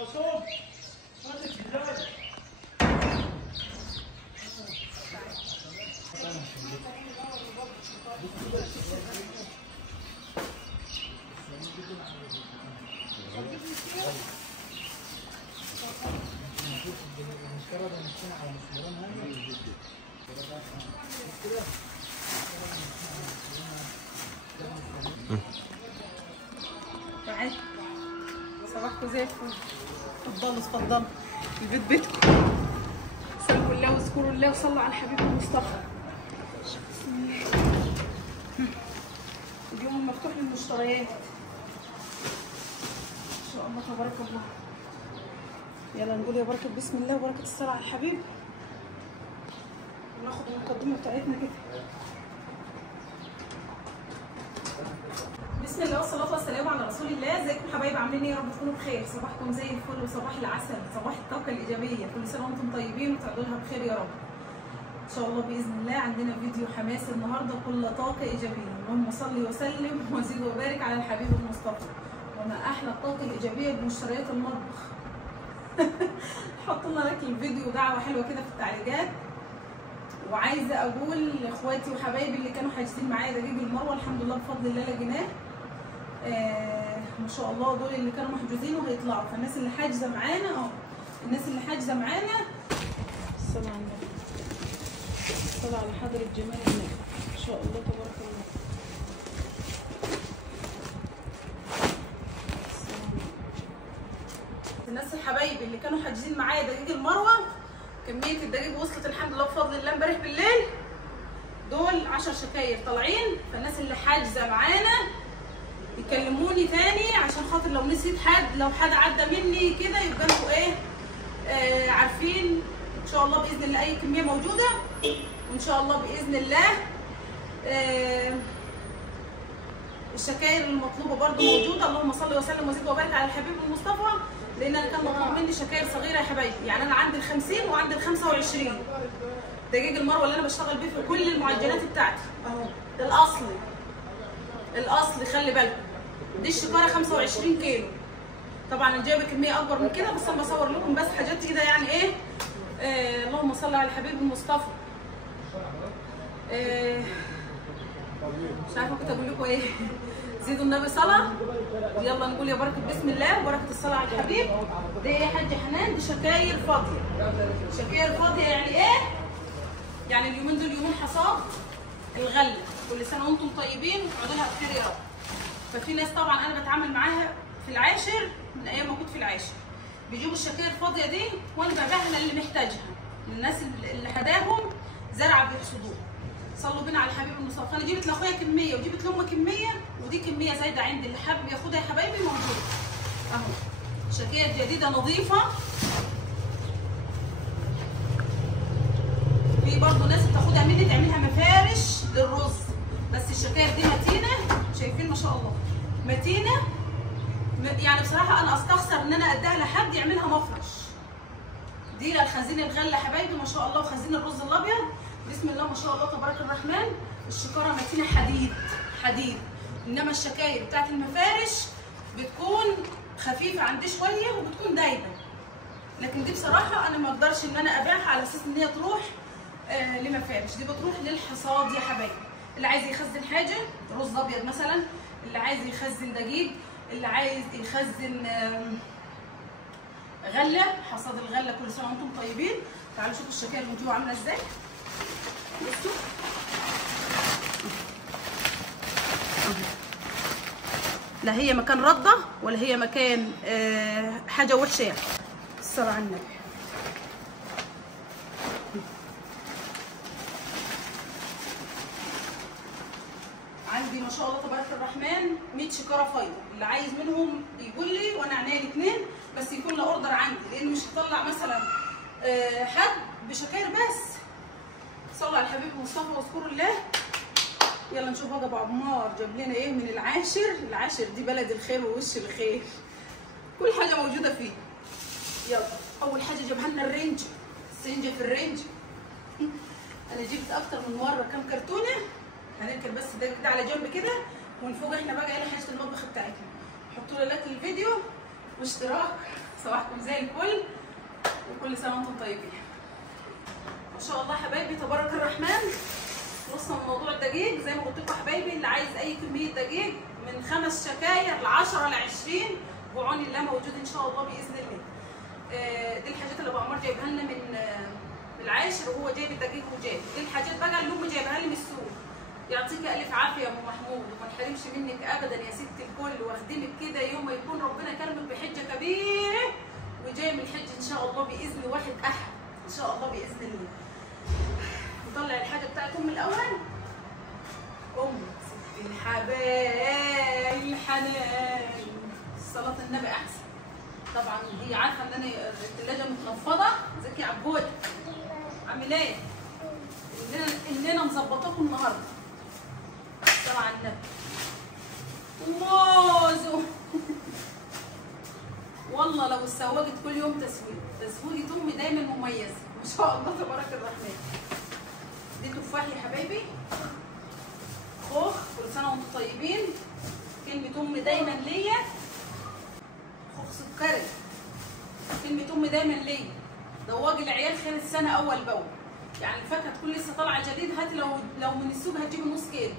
تعالوا صباحكم زي الفل. اتفضلوا البيت بيتكم. سلموا الله واذكروا الله وصلوا على الحبيب المصطفى. اليوم مفتوح للمشتريات ان شاء الله تبارك الله. يلا نقول يا بركه بسم الله وبركه الصلاه على الحبيب وناخد المقدمه بتاعتنا كده. بسم الله والصلاه والسلام على رسول الله. ازيكم حبايب عاملين ايه؟ يا رب تكونوا بخير. صباحكم زي الفل وصباح العسل، صباح الطاقه الايجابيه. كل سنه وانتم طيبين وتعدوا لها بخير يا رب ان شاء الله باذن الله. عندنا فيديو حماس النهارده كل طاقه ايجابيه. اللهم صل وسلم وزد وبارك على الحبيب المصطفى. وما احلى الطاقه الايجابيه بمشتريات المطبخ. حطوا لنا لايك للفيديو ودعوه حلوه كده في التعليقات. وعايزه اقول لاخواتي وحبايبي اللي كانوا حاجزين معايا دجاج المروه، الحمد لله بفضل الله لقيناه. ما شاء الله دول اللي كانوا محجوزين وهيطلعوا. فالناس اللي حاجزه معانا الناس اللي حاجزه معانا الصلاه على النبي، الصلاه على حضره جمال النبي ان شاء الله تبارك الله. الناس الحبايب اللي كانوا حاجزين معايا دجاج المروه، كميه الدجاج وصلت الحمد لله بفضل الله امبارح بالليل. دول 10 شكاير طالعين. فالناس اللي حاجزه معانا يكلموني تاني عشان خاطر لو نسيت حد، لو حد عدى مني كده يبقى انتوا ايه عارفين ان شاء الله باذن الله اي كميه موجوده. وان شاء الله باذن الله الشكاير المطلوبه برده موجوده. اللهم صل وسلم وزد وبارك على الحبيب المصطفى. لان انا كان مطلوب مني شكاير صغيره يا حبايبي. يعني انا عندي ال50 وعندي ال25 دجاج المروه اللي انا بشتغل بيه في كل المعجنات بتاعتي اهو. الاصلي خلي بالكم دي الشكاره 25 كيلو. طبعا انا جايبه كميه اكبر من كده بس انا بصور لكم بس حاجات كده يعني ايه. اللهم صل على الحبيب المصطفى. مش عارفه كنت اقول لكم ايه. زيدوا النبي صلاه ويلا نقول يا بركه بسم الله وبركه الصلاه على الحبيب. دي ايه يا حاجه حنان؟ دي شكاير فاضيه. شكاير فاضيه يعني ايه؟ يعني اليومين دول يومين حصاد الغله. كل سنه وانتم طيبين وتقعدوا لها بخير يا رب. ففي ناس طبعا انا بتعامل معاها في العاشر من ايام ما كنت في العاشر بيجيبوا الشكاير الفاضيه دي وانا ببيعها للي محتاجها، للناس اللي حداهم زرعه بيحصدوها. صلوا بينا على الحبيب المصطفى. انا جبت لاخويا كميه وجبت لامي كميه ودي كميه زايده عندي. اللي حابب ياخدها يا حبايبي موجوده اهو. شكاير جديده نظيفه. في برضه ناس بتاخدها مني تعملها مفارش للرز. بس الشكاير دي متينه، شايفين ما شاء الله متينه. يعني بصراحه انا استخسر ان انا اديها لحد يعملها مفرش. دي للخزين الغله حبايبي ما شاء الله وخزين الرز الابيض. بسم الله ما شاء الله تبارك الرحمن. الشكاره متينه حديد. انما الشكاير بتاعت المفارش بتكون خفيفه عندي شويه وبتكون دايبه. لكن دي بصراحه انا ما اقدرش ان انا ابيعها على اساس ان هي تروح لمفارش. دي بتروح للحصاد يا حبايبي. اللي عايز يخزن حاجه رز ابيض مثلا، اللي عايز يخزن دقيق، اللي عايز يخزن غله، حصاد الغله. كل سنه وانتم طيبين. تعالوا شوفوا الشكاير من جوه عامله ازاي. بصوا لا هي مكان رده ولا هي مكان حاجه وحشه يعني. الصلاه على النبي. عندي ما شاء الله تبارك الرحمن 100 شكاره فايضه. اللي عايز منهم يقول لي وانا عينيا الاثنين بس يكون له اوردر عندي. لان مش هطلع مثلا حد بشكاير بس. صلوا على الحبيب المصطفى واذكروا الله. يلا نشوف بقى ابو عمار جاب لنا ايه من العاشر. العاشر دي بلد الخير ووش الخير. كل حاجه موجوده فيه. يلا اول حاجه جابها لنا الرنج. السنجه في الرنج. انا جبت اكتر من مره كام كرتونه. هنركب بس ده على جنب كده ونفوق احنا بقى ايه حاجه المطبخ بتاعتنا. حطوا لي لايك للفيديو واشتراك. صباحكم زي الفل وكل سنه وانتم طيبين. ما شاء الله حبايبي تبارك الرحمن. خلصنا من موضوع الدجاج زي ما قلت لكم حبايبي، اللي عايز اي كميه دجاج من 5 شكاير ل 10 ل 20 بعون الله موجود ان شاء الله باذن الله. دي الحاجات اللي ابو عمار جايبها لنا من العاشر، وهو جايب الدجاج وجايب دي الحاجات بقى اللي امي جايبها لي من السوق. يعطيك الف عافيه يا ام محمود وما نحرمش منك ابدا يا ست الكل، واخدمك كده يوم ما يكون ربنا كرمك بحجه كبيره وجاي من الحج ان شاء الله باذن واحد احد ان شاء الله باذن الله. نطلع الحاجه بتاعت ام الاول. ام ست الحبايب الحنان، صلاه النبي احسن. طبعا دي عارفه ان انا الثلاجه متنفضه. ازيك يا عبود؟ عامل ايه؟ اننا مظبطاكم النهارده. طبعا النبي موزو. والله لو اتسوقت كل يوم تسويقة امي دايما مميزه ما شاء الله تبارك الرحمن. دي تفاح يا حبايبي، خوخ، كل سنه وانتم طيبين. كلمه امي دايما ليا خوخ سكري. كلمه امي دايما ليا دواجي العيال خير السنه اول باول. يعني الفاكهه تكون لسه طالعه جديد، هاتي لو من السوق هتجيبي نص كيلو،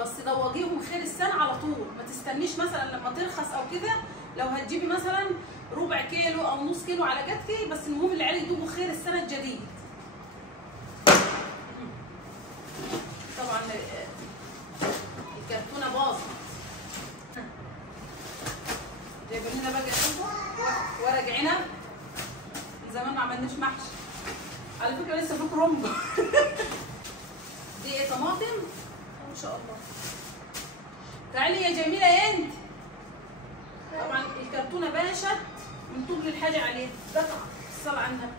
بس دواجيهم خير السنه على طول. ما تستنيش مثلا لما ترخص او كده. لو هتجيبي مثلا ربع كيلو او نص كيلو على جدكي، بس المهم العيال يدوبوا خير السنه الجديد. طبعا الكرتونه باظت. جايبين لنا بقى ورق عنب، من زمان ما عملناش محشي على فكره، لسه في كرنب. دي ايه؟ طماطم ما شاء الله. تعالي يا جميله يا انت. طبعا الكرتونه باشت من طول الحاجه عليها. قطع الصلاه على النبي.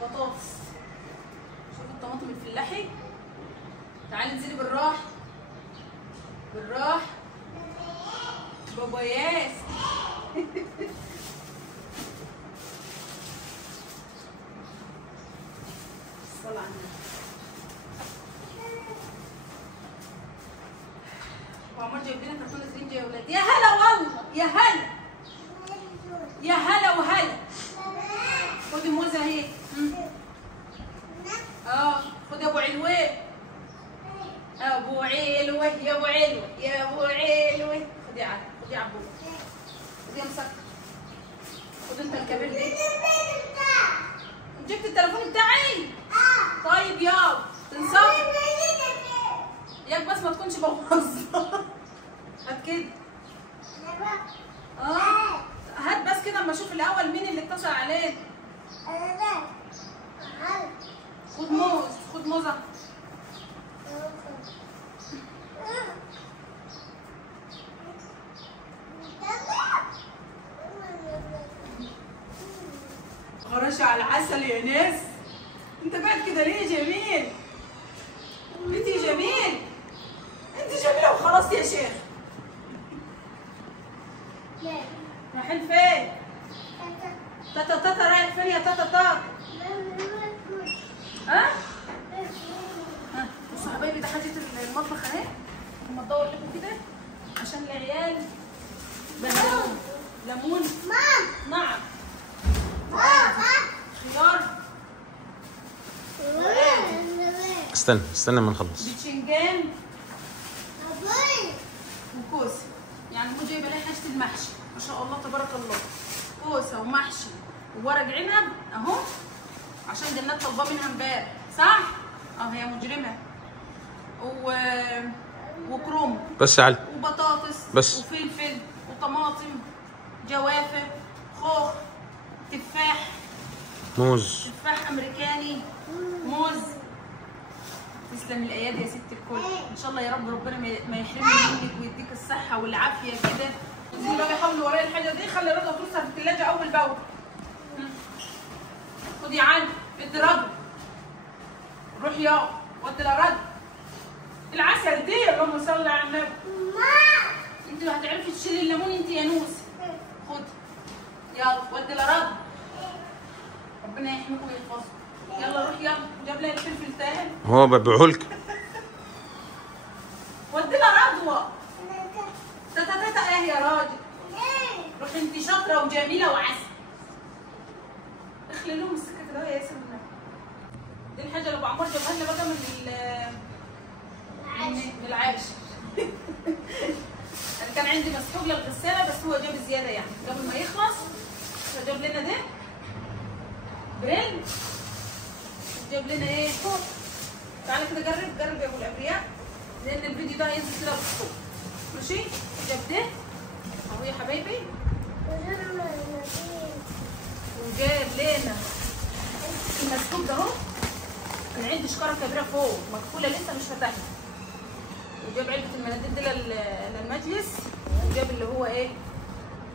بطاطس، شوفوا الطماطم الفلاحي. تعالي انزلي بالراحه بالراحه. باباياس. الصلاه على النبي. وعمار جايب لنا كرتونه زنجة يا ولاد. يا هلا والله، يا هلا يا هلا وهلا. خدي موزه اهي. خدي ابو علوه. ابو علوه يا ابو علوه يا ابو علوه. خدي عاد، خدي عبود، خدي يا مسكر. خدي انت الكبير دي. جبت التليفون بتاعي؟ طيب يلا تنسى ياك بس ما تكونش بوظها. هات كده. هات بس كده اما اشوف الاول مين اللي اتصل عليك. خد موز، خد موزه. خراشة على العسل يا ناس. انت قاعد كده ليه يا جميل؟ انت يا جميل، انت جميله وخلاص يا شيخ. رايحين فين؟ تاتا تاتا رايح فين يا تاتا تاتا؟ بصوا يا حبايبي، ده حاجه المطبخ اهي. اما ادور لكم كده عشان العيال بهدلون. ليمون. نعم. خيار. استنى ما نخلص. بتشنجان وكوسه. يعني مو جايبه لي حاجه المحشي ما شاء الله تبارك الله. كوسه ومحشي وورق عنب اهو، عشان جنات طلباه منها امبارح صح؟ هي مجرمه. وكروم بس يا علي. وبطاطس بس وفلفل وطماطم، جوافه، خوخ، تفاح، موز، تفاح امريكاني، موز. تسلم الايادي يا ست الكل. ان شاء الله يا رب ربنا ما يحرمني منك ويديك الصحه والعافيه كده. انزلي بقى حاولي ورايا الحاجه دي. خلي رضا ترصها في الثلاجه اول باول. خدي يا علي ادي رضا. روح يا ودي لرضا العسل دي. اللهم صل على النبي. انت ما هتعرفي تشيلي الليمون انت يا نوس. خدي يلا ودي لرضا، ربنا يحميكم ويحفظكم. يلا روح يلا. جاب لي الفلفل تاني. هو ببيعهولك. ودي لها رضوى. تاتا تاتا ايه يا راجل؟ روحي انت شاطره وجميله وعسل. اخلي لهم السكه كده يا ياسر. دي الحاجه اللي ابو عمار جابها لنا بقى من العاشر. انا كان عندي مسحوق للغساله بس هو جاب زياده يعني قبل ما يخلص، فجاب لنا ده بريل، جاب لنا ايه؟ تعالى كده جرب يا ابو الابرياء، لان الفيديو ده هينزل كده بالصوت. ماشي؟ جاب ده اهو يا حبايبي، وجاب لنا المسحوق ده اهو. كان عندي شكاره كبيره فوق مقفوله لسه مش فاتحه، وجاب علبه المناديل دي للمجلس، وجاب اللي هو ايه؟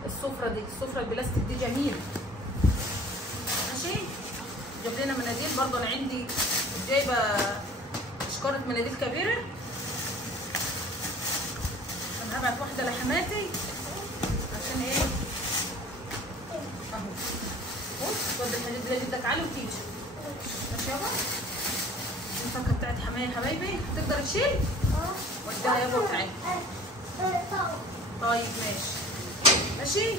السفره دي، السفره البلاستيك دي جميله. ماشي؟ جاب لنا مناديل برضه. انا عندي جايبه شكاره مناديل كبيره، انا هبعت واحده لحماتي عشان ايه؟ اهو بص، ودي الحاجات دي لجدك علي وتيجي. ماشي يابا؟ الفاكهه بتاعت حماية يا حبايبي تقدر تشيل؟ وديها يابا تعالي. طيب ماشي.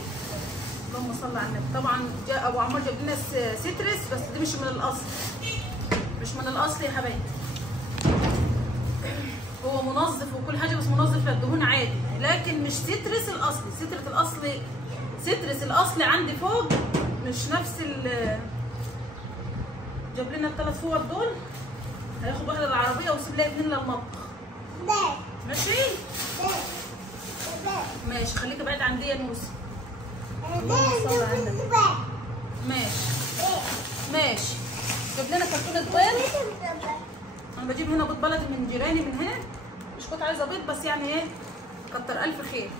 اللهم صل على النبي. طبعا جاء ابو عمار جاب لنا سترس، بس دي مش من الاصل، مش من الاصل يا حبايبي. هو منظف وكل حاجه، بس منظف للدهون عادي، لكن مش سترس الاصلي. سترس الاصلي عندي فوق مش نفس جاب لنا الثلاث فوط دول، هياخد واحده للعربيه ويسيب لها 2 للمطبخ. ماشي؟ ماشي. خليكي بعيد عن دي يا نوسي. اللهم صل على النبي. ماشي. جاب لنا كرتونه بيض. انا بجيب هنا بيض بلدي من جيراني من هنا، مش كنت عايزه بيض بس يعني ايه، كتر الف خير،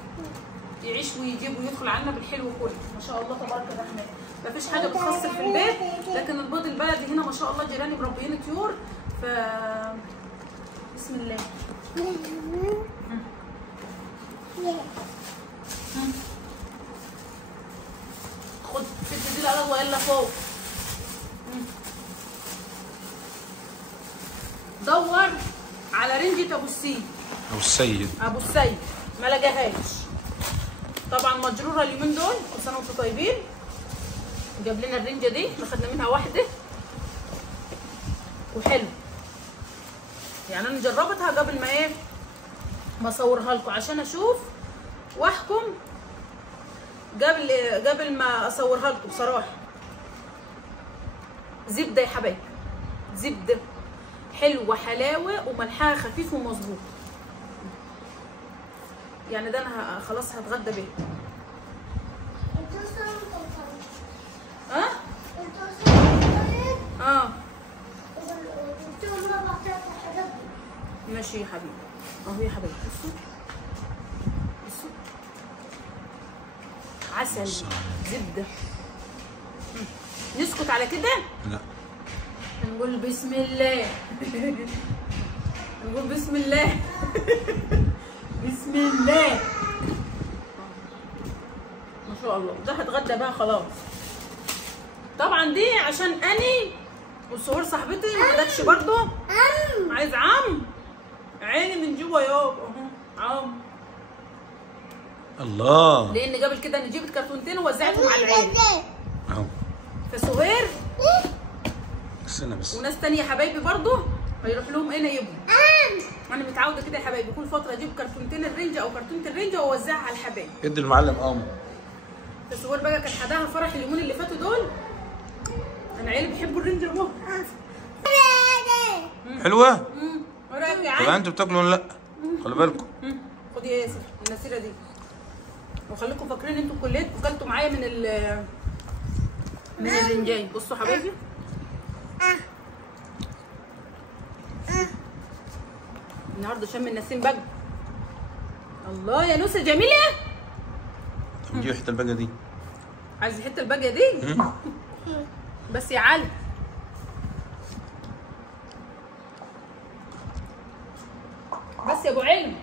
يعيش ويجيب ويدخل علينا بالحلو كله. ما شاء الله تبارك الرحمن. مفيش حاجه بتخسر في البيت، لكن البيض البلدي هنا ما شاء الله جيراني مربيين طيور، ف بسم الله. خد ست دي الارض والا فوق. دور على رنجة ابو السيد ابو السيد ما لقاهاش. طبعا مجروره اليومين دول، كل سنه وانتم طيبين. جاب لنا الرنجه دي، اخدنا منها واحده وحلو يعني. انا جربتها قبل ما ايه، ما اصورها لكم عشان اشوف واحكم قبل ما اصورها لكم بصراحه. زبده يا حبايبي، زبده حلوه حلاوه وملحها خفيف ومظبوط يعني. ده انا خلاص هتغدى بيه. ماشي يا حبيبي. اهو يا حبيبي بصوا عسل زبده. نسكت على كده؟ لا، نقول بسم الله. نقول بسم الله. بسم الله ما شاء الله. ده هتغدى بقى خلاص. طبعا دي عشان اني والسهور صاحبتي ما جاتش برضه. عايز عم عيني من جوه يابا اهو عم. الله، لان قبل كده انا جبت كرتونتين ووزعتهم على العيال اهو. فسهير استنى بس، وناس تانية حبايبي برضه هيروح لهم هنا يبقوا. انا متعوده كده يا حبايبي، كل فتره اجيب كرتونتين الرنجه او كرتونه الرنجه واوزعها على الحبايب. ادي المعلم قمر. فسهير بقى كان حداها فرح اليومين اللي فاتوا دول. انا عيالي بيحبوا الرنجه اهو. حلوه؟ وراك يا طب انتوا بتاكلوا ولا لا؟ خلي بالكم. خد يا ياسر النسيره دي، وخليكم فاكرين انتوا كلكم كلتوا معايا من الرنجاي. بصوا حبايبي النهارده شم النسيم بقى. الله يا نوسه جميله. نجيب حته الباقيه دي. عايز الحته الباقيه دي؟ بس يا علي بس يا ابو علم.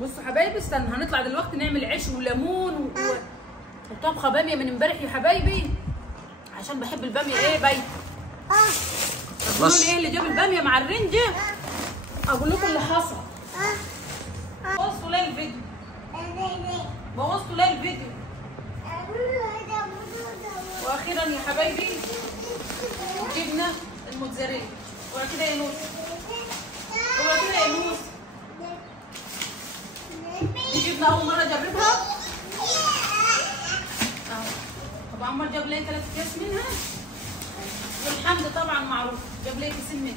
بصوا حبايبي استنى، هنطلع دلوقتي نعمل عيش وليمون وطبخه باميه من امبارح يا حبايبي، عشان بحب الباميه ايه بايته. تقولوا لي ايه اللي جاب الباميه مع الرنجه؟ اقول لكم اللي حصل. بصوا ليه الفيديو. بوظتوا ليه الفيديو. واخيرا يا حبايبي جبنا الموتزاريلا. وبعد كده يا نوس، وبعد كده يا نوس دي جبنا اول مره اجربها اهو. طب عمار جاب لي 3 اكياس منها، والحمد طبعا معروف جاب لي كيسين منها،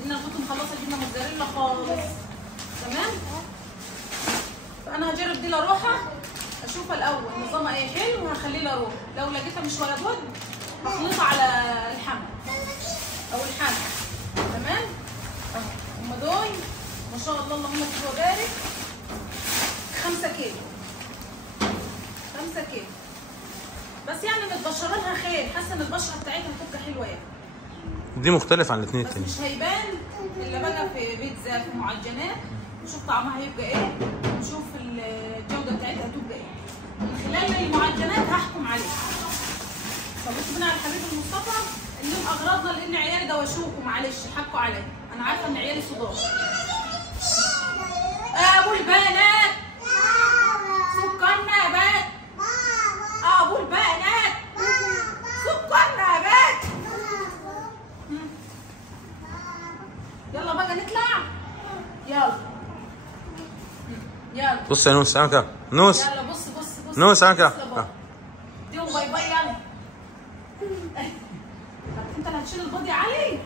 لان انا كنت مخلصه جبنه موتزاريلا خالص. تمام. فانا هجرب دي لاروحها اشوفها الاول نظامها ايه حلو، وهخليه لاروح. لو لقيتها مش ولد ود هخلطها على الحمل او الحمل. تمام اهو. هم دول ما شاء الله اللهم صل وبارك 5 كيلو 5 كيلو بس، يعني متبشره لها خير. حاسه ان البشره بتاعتها هتبقى حلوه يعني. دي مختلف عن الاثنين بس التانيين. مش هيبان الا بقى في بيتزا في معجنات، نشوف طعمها هيبقى ايه، ونشوف الجوده بتاعتها هتبقى ايه. من خلال المعجنات هحكم عليها. صليتوا بنا على الحبيب المصطفى. اليوم اغرضنا لان عيالي دوشوكوا، معلش حكوا عليا، انا عارفه ان عيالي صداع. ابو البنات سكرنا بات، ابو البنات سكرنا بات. يلا بقى نطلع، يلا يلا. بص يا نوس تعالى كده، نوس يلا بص بص بص نوس تعالى كده. دي باي باي. يلا انت اللي هتشيل الباضي يا علي.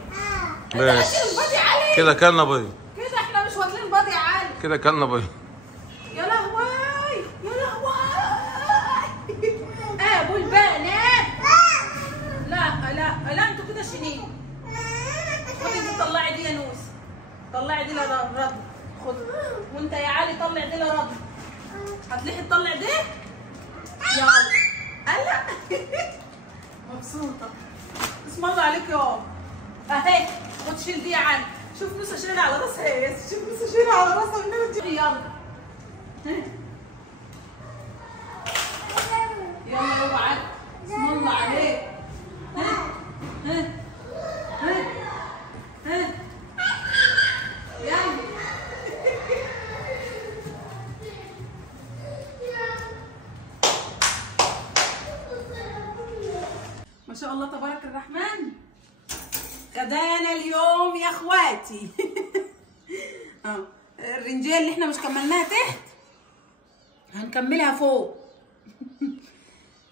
انت اللي هتشيل الباضي يا علي. كده كلنا بيض، كده احنا مش واكلين الباضي يا علي. كده كلنا بيض. يا لهوي يا لهوي. ابو البنات لا لا لا، انتوا كده شنين. خدي دي طلعي دي يا نوس، طلعي دي لرض. خد وانت يا علي طلع دي لرض. هتلحي تطلع دي. يلا هلا. مبسوطه. اسم الله عليك يا اهي. خد شيل دي يا علي. شوف نوسه شايله على راسها يا ياسر، شوف نوسه شايله على راسها من. يلا يلا يابا عدي. اسم الله عليك. يلا ما شاء الله تبارك الرحمن. غدانا اليوم يا اخواتي. الرنجيه اللي احنا مش كملناها تحت هنكملها فوق.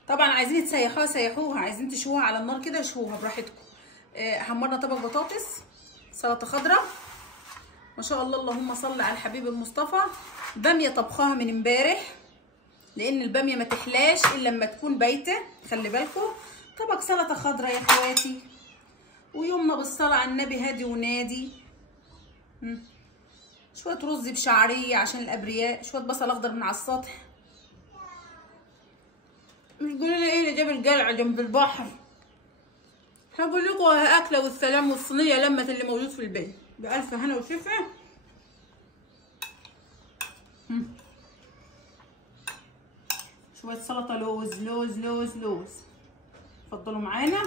طبعا عايزين تسيحوها سيحوها، عايزين تشوها على النار كده شوها براحتكم. حمرنا طبق بطاطس، سلطه خضراء ما شاء الله اللهم صل على الحبيب المصطفى. باميه طبخاها من امبارح، لان الباميه ما تحلاش الا لما تكون بايته، خلي بالكم. طبق سلطه خضراء يا اخواتي، ويومنا بالصلاه على النبي هادي ونادي. شويه رز بشعريه عشان الابرياء، شويه بصل اخضر من على السطح. مش تقولوا لي ايه اللي جاب القلعه جنب البحر. هقول لكم اكله والسلام والصينيه لمه اللي موجود في البيت بألف هنا وشفا. شويه سلطه لوز لوز لوز لوز. اتفضلوا معانا.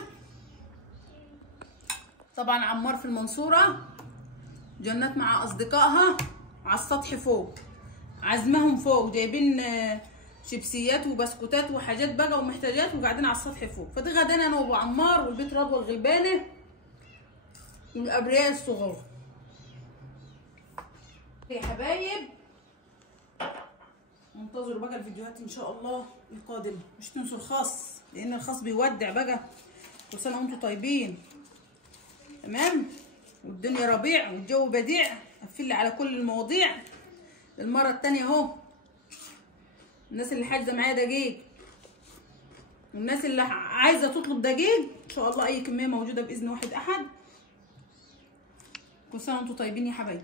طبعا عمار في المنصوره، جنات مع اصدقائها على السطح فوق، عزمهم فوق، جايبين شيبسيات وبسكوتات وحاجات بقى ومحتاجات، وقاعدين على السطح فوق. فدي غدانا انا وابو عمار والبيت رضوى الغلبانه والابرياء الصغار. يا حبايب انتظروا بقى الفيديوهات ان شاء الله القادمه. مش تنسوا الخاص، لان الخاص بيودع بقى. كل سنه وانتم طيبين. تمام. والدنيا ربيع والجو بديع. قفل لي على كل المواضيع المره الثانيه اهو. الناس اللي حاجزه معايا دقيق والناس اللي عايزه تطلب دقيق ان شاء الله اي كميه موجوده باذن واحد احد. كل سنه وانتم طيبين يا حبايبي.